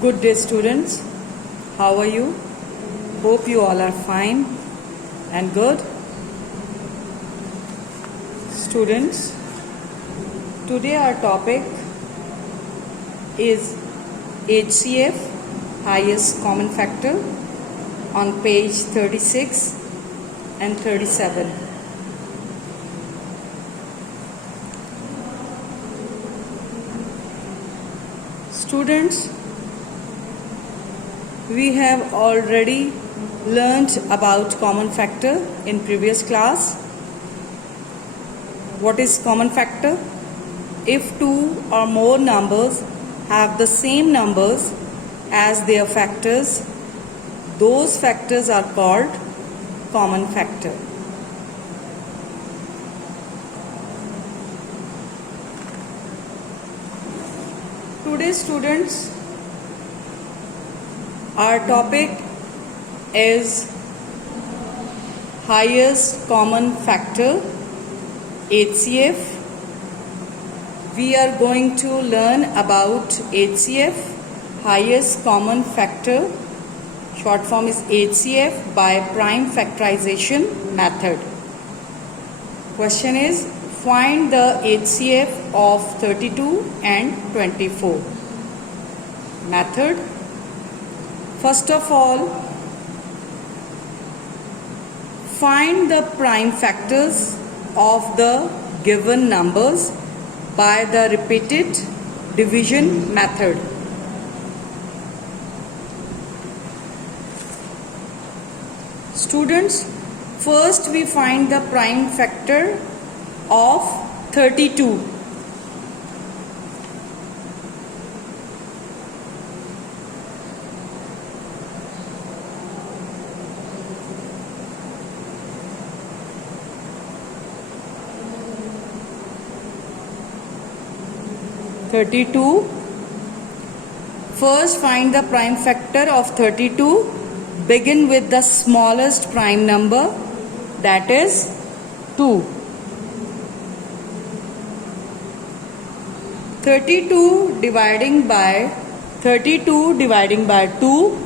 Good day, students. How are you? Hope you all are fine and good. Students, today our topic is HCF, highest common factor, on page 36 and 37. Students, we have already learnt about common factor in previous class. What is common factor? If two or more numbers have the same numbers as their factors, those factors are called common factor. Today, students, our topic is highest common factor, HCF. We are going to learn about HCF, highest common factor, short form is HCF, by prime factorization method. Question is, find the HCF of 32 and 24. Method. First of all, find the prime factors of the given numbers by the repeated division method. Students, first we find the prime factor of 32. First find the prime factor of 32. Begin with the smallest prime number, that is 2. 32 dividing by 2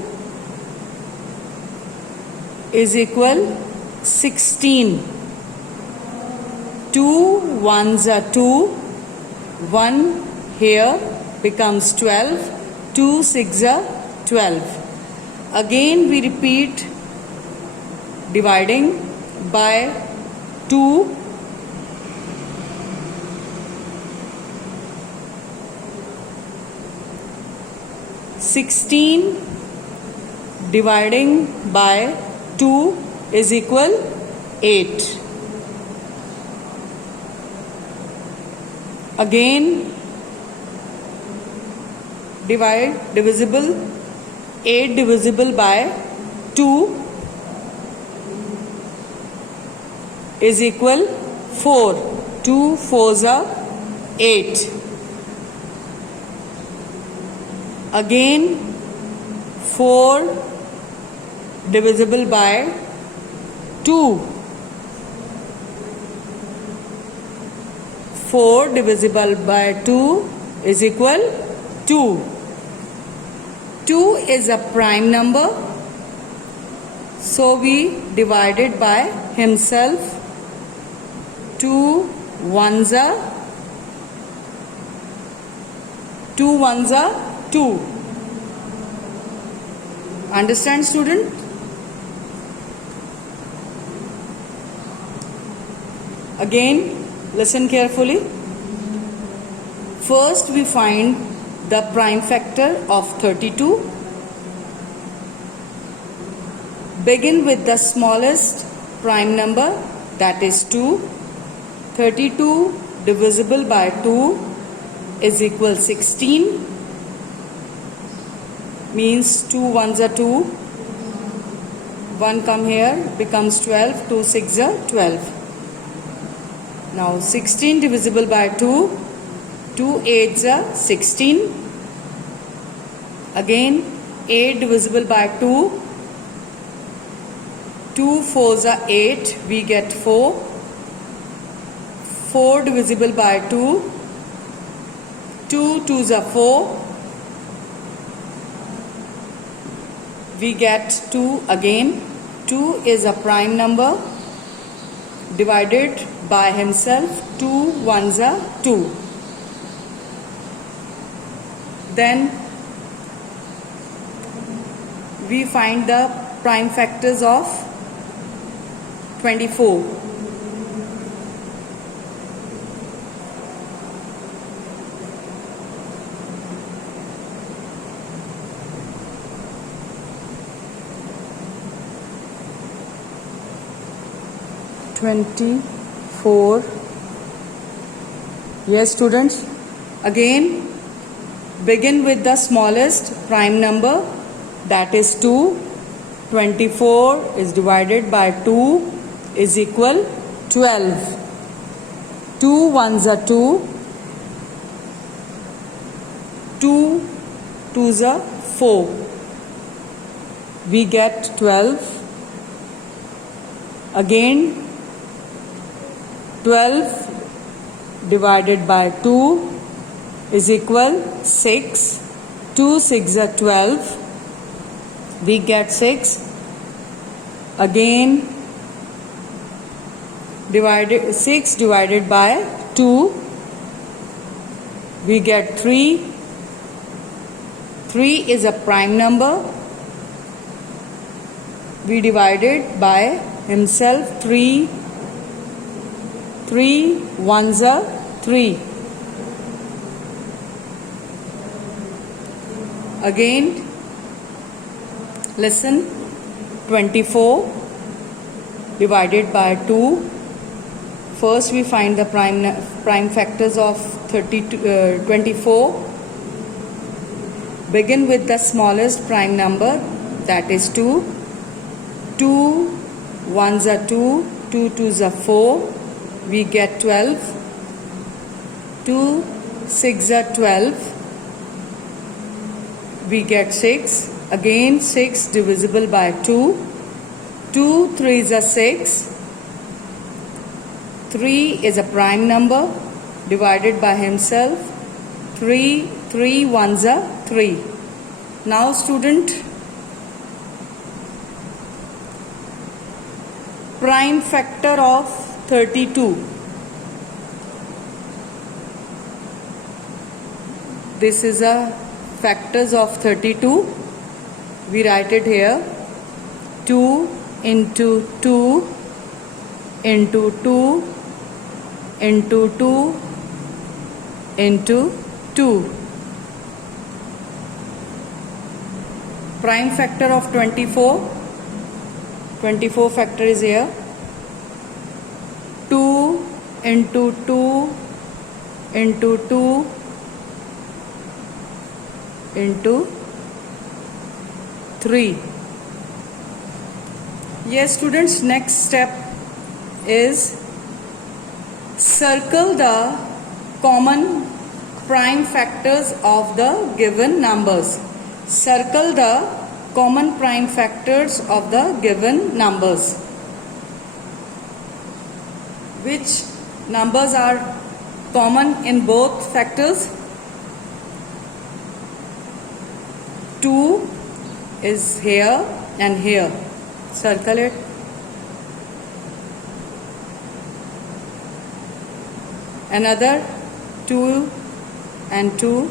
is equal 16. 2 ones are 2, 1 here becomes 12, 2 6 are 12. Again we repeat dividing by 2. 16 dividing by 2 is equal 8. Again divisible, 8 divisible by 2 is equal 4. 2 4s are 8. Again 4 divisible by 2. 4 divisible by 2 is equal 2. 2 is a prime number, so we divided by himself. 2 ones are 2. Understand, student? Again, listen carefully. First we find the prime factor of 32. Begin with the smallest prime number, that is 2. 32 divisible by 2 is equal 16. Means 2 ones are 2. 1 come here becomes 12. 2 6 are 12. Now 16 divisible by 2. 2 8s are 16. Again 8 divisible by 2. 2 4s are 8. We get 4. 4 divisible by 2. 2 2s are 4. we get 2 again. 2 is a prime number divided by himself. 2 ones are 2. Then we find the prime factors of 24. Yes, students, again begin with the smallest prime number, that is 2. 24 is divided by 2 is equal 12. 2 ones are 2. 2 twos are 4. We get 12. Again 12 divided by 2 is equal 6. 2 6 are 12. We get 6. Again 6 divided by 2 we get 3. 3 is a prime number. We divided by himself. 3 ones are 3. Again listen, 24 divided by 2. First we find the prime factors of 24. Begin with the smallest prime number, that is 2. 2 ones are 2. 2 twos are 4. We get 12. 2 6 are 12. We get 6. Again 6 divisible by 2. 2 3s are 6. 3 is a prime number divided by himself. 3 ones are 3. Now student, prime factor of 32. This is a factors of 32. We write it here. 2 into 2 into 2 into 2 into 2. Prime factor of 24. 24 factor is here. 2 into 2 into 2 into 3. Yes students, next step is circle the common prime factors of the given numbers. Circle the common prime factors of the given numbers. Which numbers are common in both factors? 2 is here and here. Circle it. Another 2 and 2.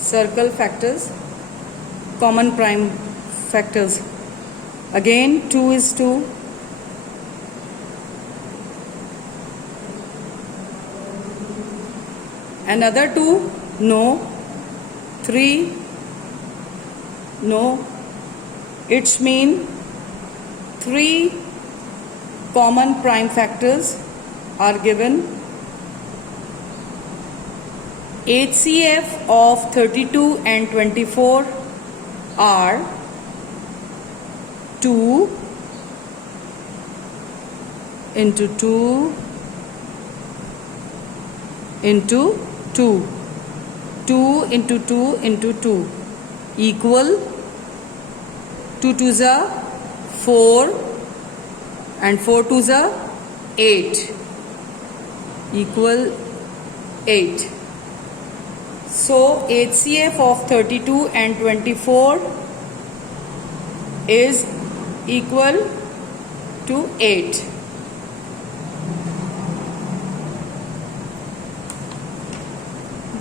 Circle factors, common prime factors. Again 2 is 2. Another 2, no. 3, no. It's mean 3 common prime factors are given. HCF of 32 and 24 are 2 into 2 into 2. 2 into 2 into 2 equal 2 twos are 4 and 4 twos are 8 equal 8. So HCF of 32 and 24 is equal to 8.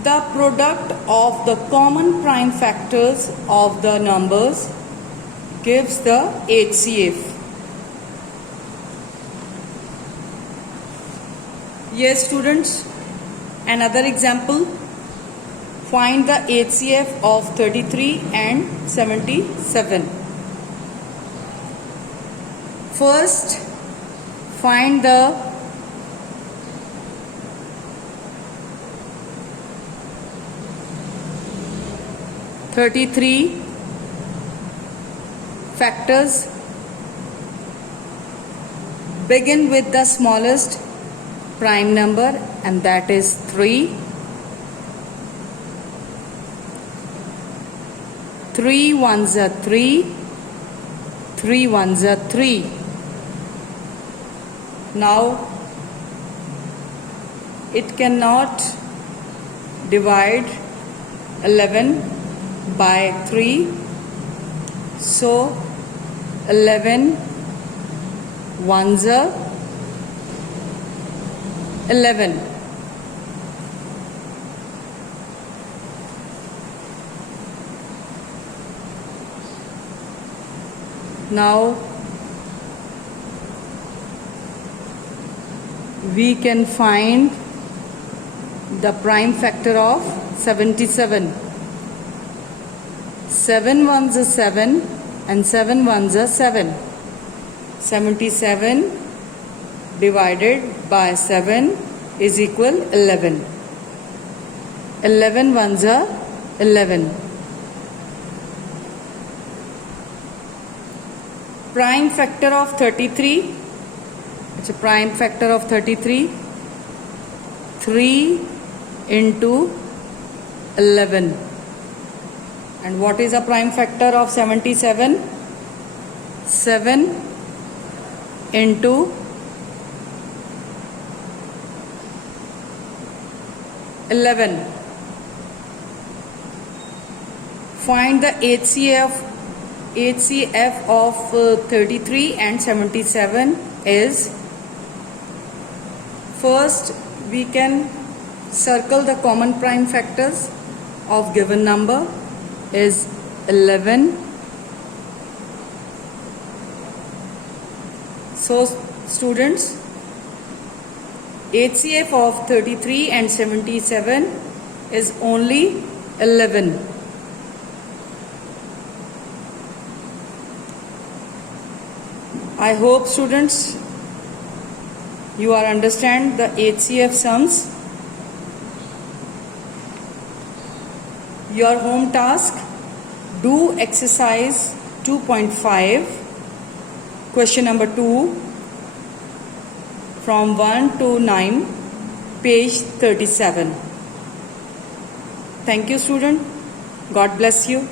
The product of the common prime factors of the numbers gives the HCF. Yes, students, another example. Find the HCF of 33 and 77. First, find the factors. Begin with the smallest prime number, and that is 3. 3 ones are 3, 3 ones are 3. Now it cannot divide 11 by 3, so 11 ones are 11. Now we can find the prime factor of 77. 7 ones are 7 and 7 ones are 7. 77 divided by 7 is equal 11. 11 ones are 11. Prime factor of 33. It's a prime factor of 33. 3 into 11. And what is a prime factor of 77? 7 into 11. Find the HCF of 33 and 77 is, first we can circle the common prime factors of given number is 11. So students, HCF of 33 and 77 is only 11. I hope students you are understand the HCF sums. Your home task, do exercise 2.5, question number 2 from 1 to 9, page 37. Thank you, student. God bless you.